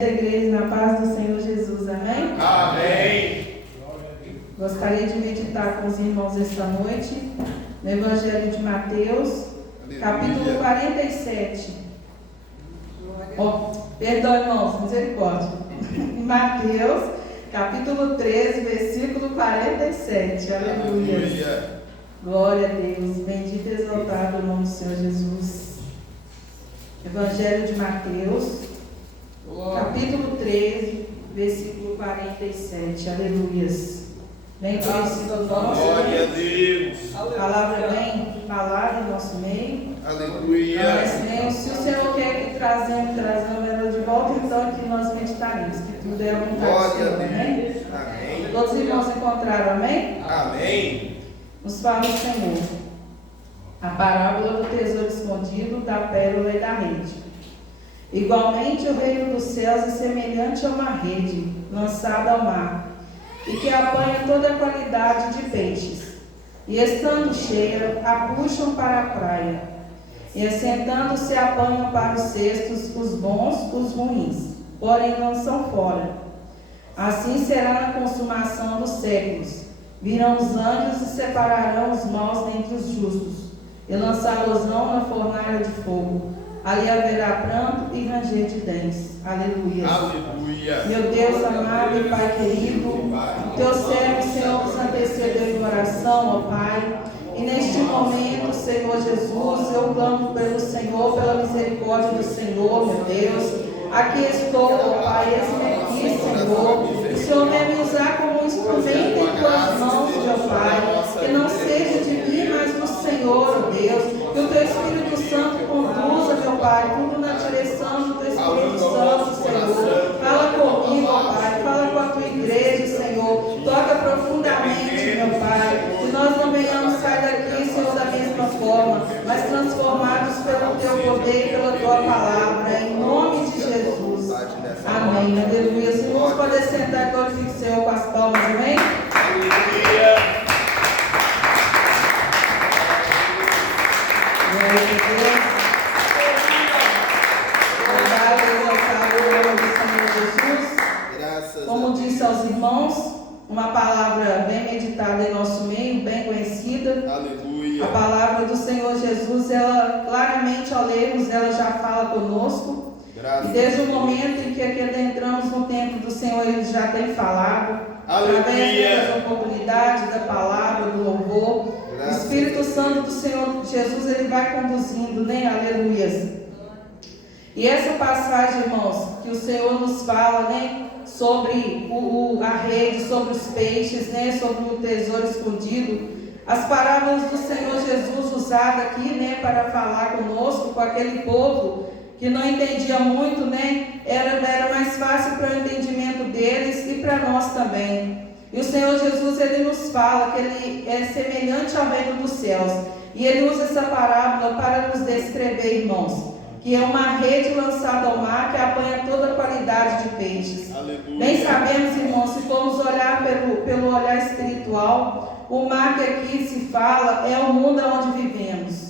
Da igreja na paz do Senhor Jesus, amém? Amém. Gostaria de meditar com os irmãos esta noite no Evangelho de Mateus, capítulo 47. Perdão, irmãos, misericórdia. Mateus, capítulo 13, versículo 47. Aleluia. Glória a Deus. Bendito e exaltado o nome do Senhor Jesus. Evangelho de Mateus, capítulo 13, versículo 47. Aleluias. Bem conhecido nosso. Glória a Deus. Palavra bem falada em nosso meio. Aleluia. Mas se o Senhor quer que trazemos ela de volta, então aqui nós meditaremos, que tudo é a vontade do Glória a Senhor, Deus. amém? Amém. Todos os irmãos encontraram, amém? Amém. Nos fala o Senhor. A parábola do tesouro escondido, da pérola e da rede. Igualmente o reino dos céus é semelhante a uma rede lançada ao mar, e que apanha toda a qualidade de peixes, e estando cheia, a puxam para a praia, e assentando-se apanham para os cestos os bons, os ruins, porém não são fora. Assim será na consumação dos séculos. Virão os anjos e separarão os maus dentre os justos, e lançá-los-ão na fornalha de fogo. Ali haverá pranto e ranger de dentes. Aleluia. Aleluia. Meu Deus amado e Pai querido, o teu servo, Senhor, nos antecedeu em oração, ó Pai. E neste momento, Senhor Jesus, eu clamo pelo Senhor, pela misericórdia do Senhor, meu Deus. Aqui estou, ó Pai, eis-me aqui, Senhor. O Senhor deve me usar como um instrumento em tuas mãos, meu Pai. Que não seja de mim, mas do Senhor, ó Deus. Que o teu Espírito Santo conduza, meu Pai, tudo na direção do teu Espírito Santo, Senhor. Fala comigo, ó Pai, fala com a tua igreja, Senhor. Toca profundamente, meu Pai. Que nós não venhamos sair daqui, Senhor, da mesma forma, mas transformados pelo teu poder e pela tua palavra, em nome de Jesus. Amém. Aleluia. Os irmãos podem sentar e glorificar o Senhor com as palmas, amém? Aleluia. Glória a Deus. Obrigado e exaltado o nome do Senhor Jesus. Graças Como disse aos irmãos, uma palavra bem meditada em nosso meio, bem conhecida. Aleluia. A palavra do Senhor Jesus, ela claramente ao lermos, ela já fala conosco. E desde o momento em que aqui adentramos no templo do Senhor, Ele já tem falado. Através das oportunidades, da palavra, do louvor. O Espírito Santo do Senhor Jesus, Ele vai conduzindo, né? Aleluias. E essa passagem, irmãos, que o Senhor nos fala, né? Sobre a rede, sobre os peixes, né? Sobre o tesouro escondido. As parábolas do Senhor Jesus usadas aqui, né? Para falar conosco, com aquele povo que não entendia muito, né? Era mais fácil para o entendimento deles e para nós também. E o Senhor Jesus, Ele nos fala que Ele é semelhante ao reino dos céus. E Ele usa essa parábola para nos descrever, irmãos, que é uma rede lançada ao mar que apanha toda a qualidade de peixes. Aleluia. Bem sabemos, irmãos, se formos olhar pelo olhar espiritual, o mar que aqui se fala é o mundo onde vivemos.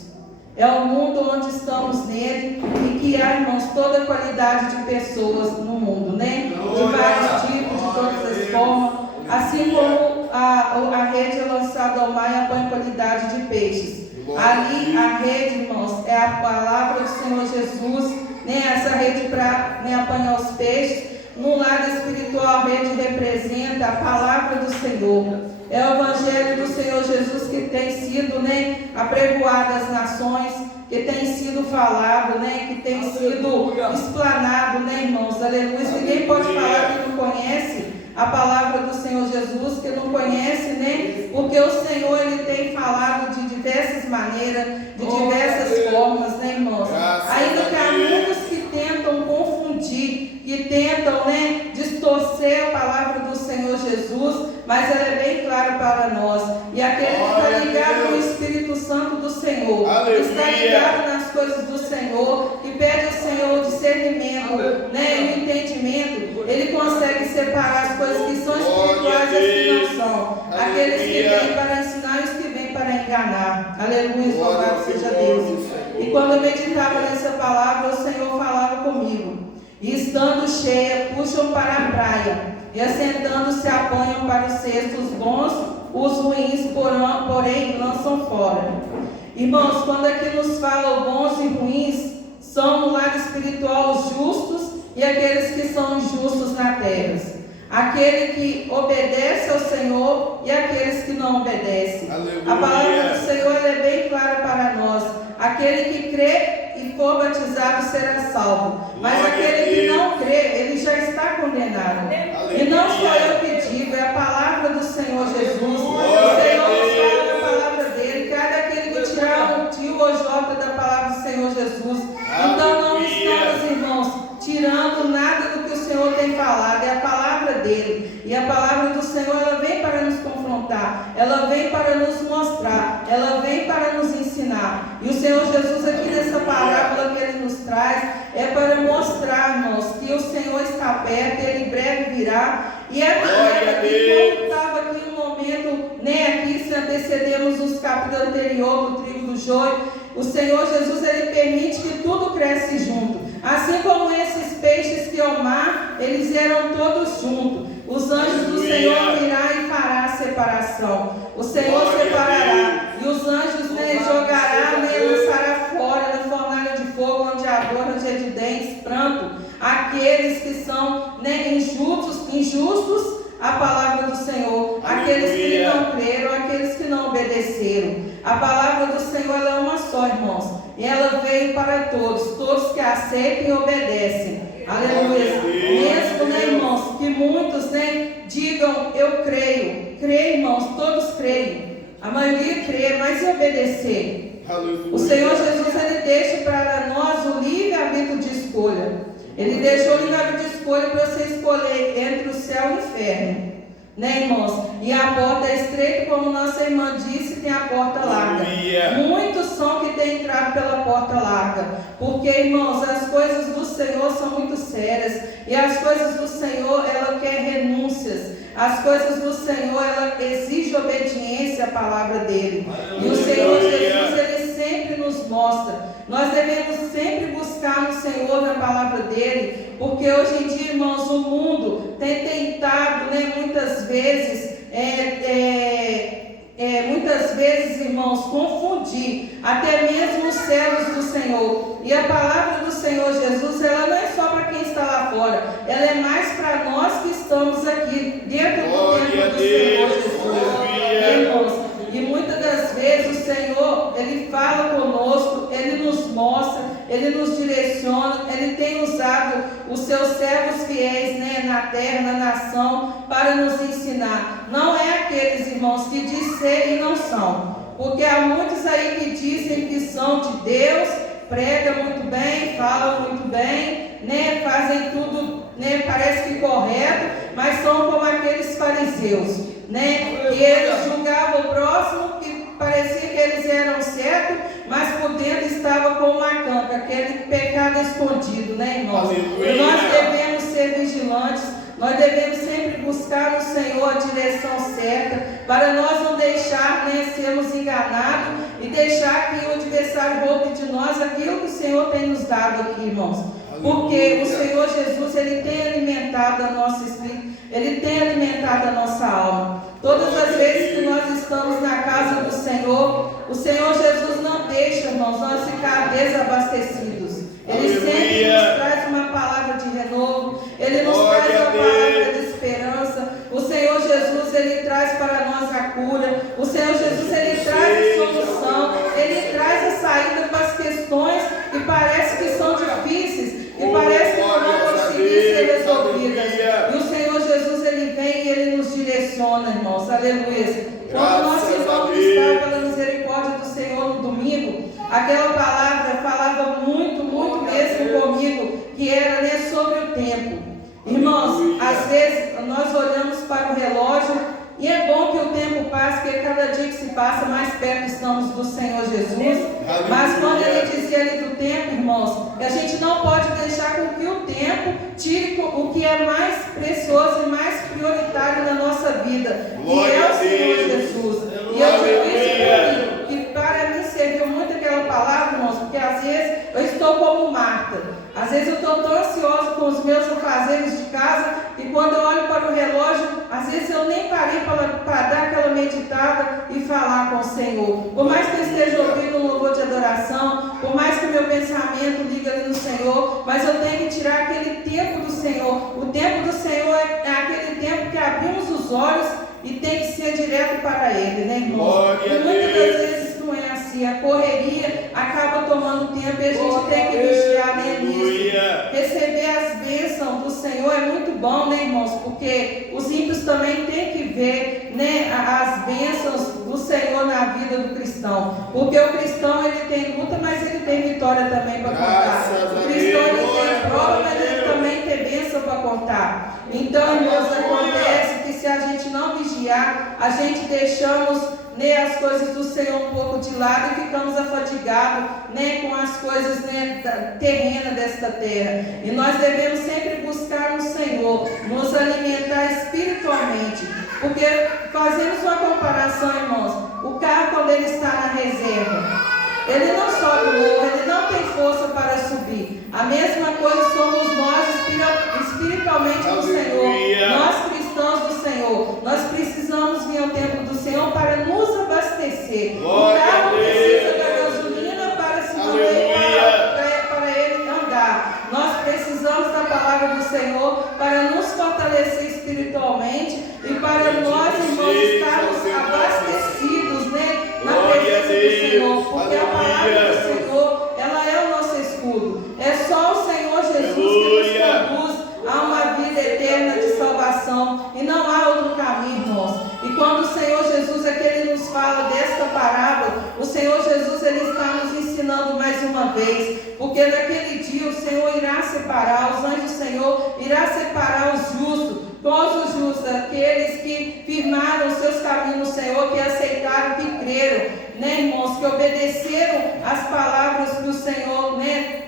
É o mundo onde estamos nele e que há, irmãos, toda a qualidade de pessoas no mundo, né? De vários tipos, de todas as formas. Assim como a rede é lançada ao mar e apanha qualidade de peixes. Ali a rede, irmãos, é a palavra do Senhor Jesus, né? Essa rede para, né, apanhar os peixes. No lado espiritual, a rede representa a palavra do Senhor. É o Evangelho do Senhor Jesus que tem sido, né, apregoado às nações, que tem sido falado, né, que tem sido explanado, né, irmãos? Aleluia. Ninguém pode falar que não conhece a palavra do Senhor Jesus, que não conhece, né? Porque o Senhor, Ele tem falado de diversas maneiras, de diversas formas, né, irmãos? Ainda que há muitos que tentam confundir, que tentam, né, distorcer a palavra do Senhor Jesus, mas ela é bem clara para nós. E aquele que está ligado no Espírito Santo do Senhor, Aleluia. que está ligado nas coisas do Senhor, que pede ao Senhor discernimento, né, e o entendimento, ele consegue separar as coisas que são espirituais e as que não são. Aqueles que vêm para ensinar e os que vêm para enganar. Aleluia, louvado seja Deus. E quando eu meditava nessa palavra, o Senhor falava comigo e estando cheia, puxam para a praia, e assentando-se apanham para os cestos bons, os ruins, porém, lançam fora. Irmãos, quando aqui nos fala bons e ruins, são no lado espiritual os justos e aqueles que são injustos na terra. Aquele que obedece ao Senhor e aqueles que não obedecem. Aleluia. A palavra do Senhor é bem clara para nós. Aquele que crê e for batizado será salvo. Mas aquele que não crê, ele já está condenado. E não sou eu que digo, é a palavra do Senhor Jesus. O Senhor nos fala a palavra dele. Cada aquele que tirar um tio ou jota da palavra do Senhor Jesus. Então não estamos, irmãos, tirando nada do que o Senhor tem falado. É a palavra dele. E a palavra do Senhor, ela vem para nos confrontar. Ela vem para nos mostrar. Ela vem para nos ensinar. E o Senhor Jesus aqui nessa parábola que ele nos traz é para mostrar, irmãos, que o Senhor está perto, ele em breve virá. E aqui, como estava aqui no momento, aqui se antecedemos os capítulos anteriores do trigo do joio, o Senhor Jesus, ele permite que tudo cresce junto. Assim como esses peixes que ao mar, eles eram todos juntos. Os anjos do Senhor virá e fará a separação. O Senhor separará. E os anjos jogará, lançará fora na fornalha de fogo, onde há dor, ranger de dentes, pranto. Aqueles que são injustos à palavra do Senhor. Aqueles que não creram, aqueles que não obedeceram. A palavra do Senhor ela é uma só, irmãos. E ela veio para todos que aceitem e obedecem. Aleluia. Mesmo, irmãos, que muitos, digam, eu creio. Creio, irmãos, todos creem. A maioria crê, mas e obedecer? Aleluia. O Senhor Jesus, ele deixa para nós o livre-arbítrio de escolha. Ele deixou o livre-arbítrio de escolha para você escolher entre o céu e o inferno. Irmãos? E a porta é estreita, como nossa irmã disse, tem a porta larga. Muitos são que têm entrado pela porta larga. Porque, irmãos, as coisas do Senhor são muito sérias. E as coisas do Senhor, ela quer renúncias. As coisas do Senhor, ela exige obediência à palavra dele. E o Senhor Jesus, ele sempre nos mostra. Nós devemos sempre buscar no Senhor, na palavra dele. Porque hoje em dia, irmãos, o mundo tem tentado, muitas vezes, irmãos, confundir até mesmo os céus do Senhor. E a palavra do Senhor Jesus, ela não é só para quem está lá fora, ela é mais para nós que estamos aqui dentro do templo do Senhor Jesus. Irmãos, e muitas das vezes o Senhor, ele fala conosco, ele nos mostra, ele nos direciona, ele tem usado os seus servos fiéis, na terra, na nação, para nos ensinar. Não é aqueles, irmãos, que dizem ser e não são. Porque há muitos aí que dizem que são de Deus, pregam muito bem, falam muito bem, fazem tudo, parece que correto, mas são como aqueles fariseus. E eles julgavam o próximo, que parecia que eles eram certos, mas por dentro estava como uma canca, aquele pecado escondido, irmãos? E nós devemos ser vigilantes, nós devemos sempre buscar no Senhor a direção certa, para nós não deixar, sermos enganados e deixar que o adversário roube de nós aquilo que o Senhor tem nos dado aqui, irmãos. Porque o Senhor Jesus, ele tem alimentado a nosso espírito, ele tem alimentado a nossa alma. Todas as vezes que nós estamos na casa do Senhor, o Senhor Jesus não deixa, irmãos, nós ficar desabastecidos. Ele sempre nos traz uma palavra de renovo, ele nos traz uma palavra de esperança. O Senhor Jesus, ele traz para nós a cura. O Senhor Jesus, ele traz a solução, ele traz a saída para as questões que parece que são difíceis, que parece que não vão conseguir ser resolvidas. E o Senhor Jesus, ele vem e ele nos direciona, irmãos. Aleluia. Quando nós irmãos ministrar pela misericórdia do Senhor no domingo, aquela palavra falava muito, muito mesmo comigo, que era sobre o tempo. Irmãos, às vezes nós olhamos para o relógio e é bom que o tempo passe, porque cada dia que se passa, mais perto estamos do Senhor Jesus. Mas quando ele dizia ali do tempo, irmãos, a gente não pode deixar com que o tempo tire o que é mais precioso e mais prioritário na nossa vida, que é o Senhor Jesus. E eu digo isso comigo, que para mim serviu muito aquela palavra, irmãos, porque às vezes eu estou como Marta. Às vezes eu estou tão ansiosa com os meus afazeres de casa e quando eu olho para o relógio, às vezes eu nem parei para dar aquela meditada e falar com o Senhor. Por mais que eu esteja ouvindo um louvor de adoração, por mais que o meu pensamento ligue ali no Senhor, mas eu tenho que tirar aquele tempo do Senhor. O tempo do Senhor é aquele tempo que abrimos os olhos e tem que ser direto para Ele, né, irmãos? E muitas das vezes não é assim. A correria acaba tomando tempo e a gente tem que vigiar, né, nisso. Receber as bênçãos do Senhor é muito bom, né, irmãos? Porque os ímpios também têm que ver, né, as bênçãos do Senhor na vida do cristão. Porque o cristão, ele tem luta, mas ele tem vitória também para contar. O cristão, ele tem prova, mas ele também tem bênção para contar. Então, irmãos, acontece que se a gente não vigiar, a gente deixamos, né, as coisas do Senhor um pouco de lado e ficamos afadigados, né, com as coisas, né, terrenas desta terra. E nós devemos sempre buscar no Senhor, nos alimentar espiritualmente. Porque fazemos uma comparação, irmãos, o carro quando ele está na reserva, ele não sobe o morro, ele não tem força para subir. A mesma coisa somos nós espiritualmente do Senhor. Nós cristãos do Senhor. Nós precisamos vir ao templo do Senhor para nos abastecer. O carro precisa da gasolina para se mover, para ele andar. Nós precisamos da palavra do Senhor para nos fortalecer espiritualmente e para nós, irmãos, estarmos abastecidos, né, na presença do Senhor. Porque a palavra do Senhor, ela é o nosso escudo. É só o Senhor Jesus que nos conduz a uma vida eterna de salvação. E não há outro caminho, irmãos. E quando o Senhor Jesus é que Ele nos fala desta parábola, o Senhor Jesus, Ele está nos ensinando mais uma vez. Porque naquele dia o Senhor irá separar, os anjos do Senhor irá separar os justos. Quais os justos? Aqueles que firmaram os seus caminhos no Senhor, que aceitaram, que creram, né, irmãos, que obedeceram as palavras que o Senhor, né,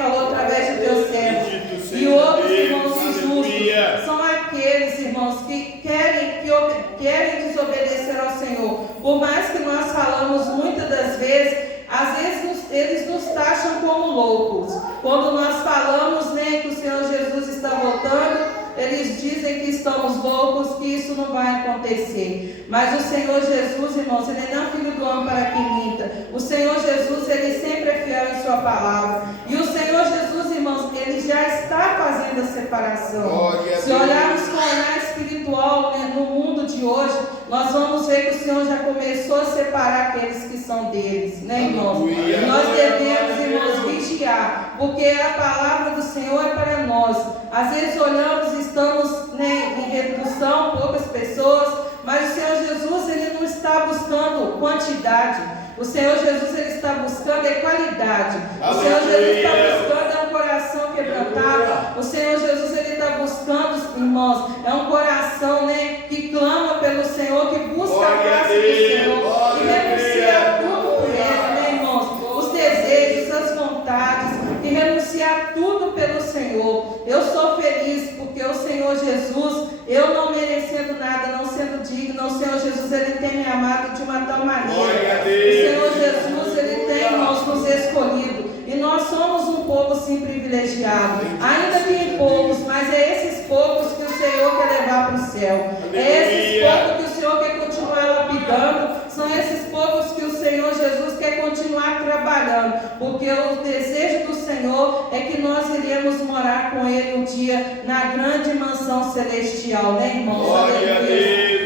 falou através de teus servos. E outros, irmãos, injustos são aqueles, irmãos, que querem desobedecer ao Senhor. Por mais que nós falamos muitas das vezes, às vezes eles nos taxam como loucos. Quando nós falamos, né, que o Senhor Jesus está voltando, eles dizem que estamos loucos, que isso não vai acontecer. Mas o Senhor Jesus, irmãos, Ele não é filho do homem para que minta. O Senhor Jesus, Ele sempre é fiel em sua palavra. E o Senhor Jesus, irmãos, Ele já está fazendo a separação. Se olharmos com o olhar espiritual, né, no mundo de hoje, nós vamos ver que o Senhor já começou a separar aqueles que são deles, né, irmãos? E nós devemos, irmãos, vigiar, porque a palavra do Senhor é para nós. Às vezes olhamos e estamos, né, em redução, poucas pessoas, mas o Senhor Jesus, Ele não está buscando quantidade. O Senhor Jesus, Ele está buscando qualidade. O Senhor Jesus está buscando um coração quebrantado. O Senhor Jesus, Ele está buscando, irmãos, um coração, né, que clama pelo Senhor, que busca a graça do Senhor, que renuncia tudo por Ele, né, irmãos? Os desejos, as vontades, que renunciar tudo pelo Senhor. Eu sou feliz porque o Senhor Jesus, eu não merecendo nada, não sendo digno, o Senhor Jesus, Ele tem me amado de uma tal maneira. O Senhor Jesus, Ele tem, irmãos, nos escolhido. E nós somos um povo, sim, privilegiado. Ainda que em poucos, mas é esses poucos que o Senhor quer levar para o céu. É esses poucos que o Senhor quer continuar lapidando. São esses povos que o Senhor Jesus quer continuar trabalhando, porque o desejo do Senhor é que nós iremos morar com Ele um dia na grande mansão celestial, né, irmãos?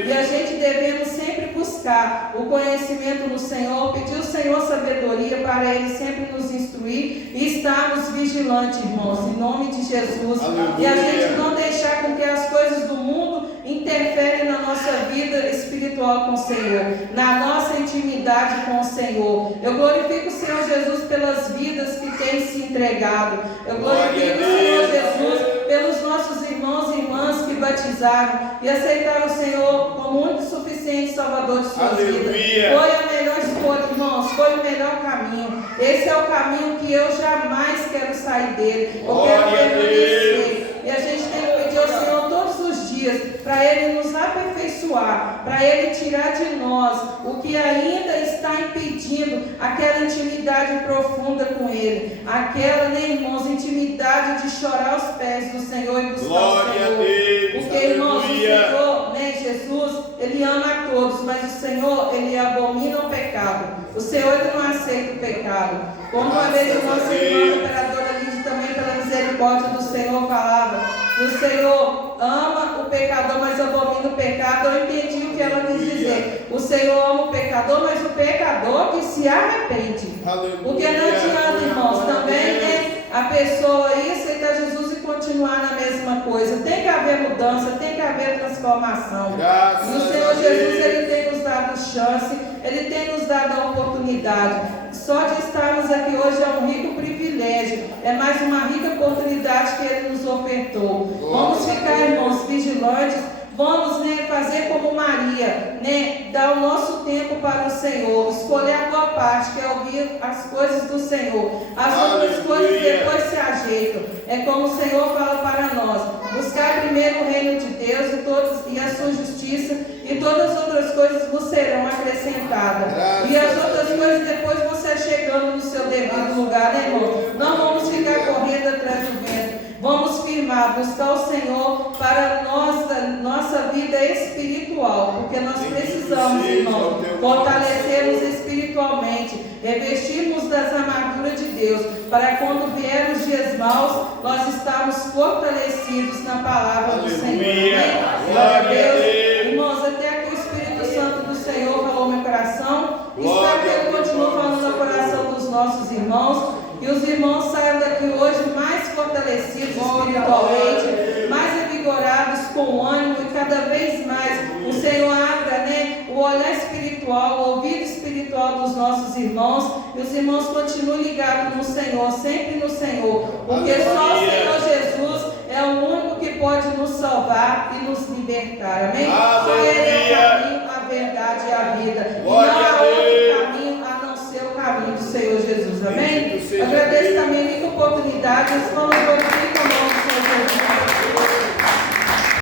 E a gente devemos sempre buscar o conhecimento no Senhor, pedir ao Senhor sabedoria para Ele sempre nos instruir e estarmos vigilantes, irmãos, em nome de Jesus. Aleluia. E a gente não deixar com que as coisas do mundo interferem na nossa vida espiritual com o Senhor, na nossa intimidade com o Senhor. Eu glorifico o Senhor Jesus pelas vidas que têm se entregado. Eu glorifico o Senhor Jesus pelos nossos irmãos e irmãs que batizaram e aceitaram o Senhor como único e suficiente Salvador de suas vidas. Foi a melhor escolha, irmãos, foi o melhor caminho. Esse é o caminho que eu jamais quero sair dele. Eu quero permanecer. E a gente tem que pedir ao Senhor todos os dias para Ele nos aperfeiçoar, para Ele tirar de nós o que ainda está impedindo aquela intimidade profunda com Ele, aquela, né, irmãos, intimidade de chorar aos pés do Senhor e buscar o Senhor. Porque, irmãos, o Senhor, né, Jesus, Ele ama a todos, mas o Senhor, Ele abomina o pecado. O Senhor, Ele não aceita o pecado. Como uma vez a nossa irmã operadora Lídia, também pela misericórdia do Senhor, falava que o Senhor ama o pecador, mas abomina o pecado. Eu entendi o que ela quis dizer. O Senhor ama o pecador, mas o pecador que se arrepende. Porque não adianta, irmãos, também, né, a pessoa ir aceitar Jesus e continuar na mesma coisa. Tem que haver mudança, tem que haver transformação. E o Senhor Jesus, Ele tem nos dado chance, Ele tem nos dado a oportunidade. Só de estarmos aqui hoje é um rico privilégio, é mais uma rica oportunidade que Ele nos ofertou. Vamos ficar, irmãos, vigilantes. Vamos, né, fazer como Maria, né, dar o nosso tempo para o Senhor, escolher a boa parte, que é ouvir as coisas do Senhor. As outras coisas depois se ajeitam. É como o Senhor fala para nós: buscar primeiro o reino de Deus e a sua justiça, e todas as outras coisas vos serão acrescentadas. E as outras coisas depois você chegando no seu devido lugar, né, irmão? Não vamos ficar correndo atrás do vento. Vamos firmar, buscar o Senhor para nossa vida espiritual, porque nós precisamos, irmão, fortalecermos espiritualmente, revestirmos das armaduras de Deus, para quando vier os dias maus, nós estarmos fortalecidos na palavra do Senhor. Amém? Glória a Deus. Irmãos, até aqui o Espírito Santo do Senhor falou no meu coração, espero que Ele continue falando no coração dos nossos irmãos. E os irmãos saiam daqui hoje mais fortalecidos espiritualmente, mais revigorados, com ânimo, e cada vez mais o Senhor abra, né, o olhar espiritual, o ouvido espiritual dos nossos irmãos, e os irmãos continuem ligados no Senhor, sempre no Senhor, porque só o Senhor Jesus é o único que pode nos salvar e nos libertar. Amém? Só Ele é o caminho, a verdade e a vida. Não há outro caminho a não ser o caminho do Senhor Jesus. Amém? Agradeço também a oportunidade. Vamos glorificar o nome do Senhor Jesus.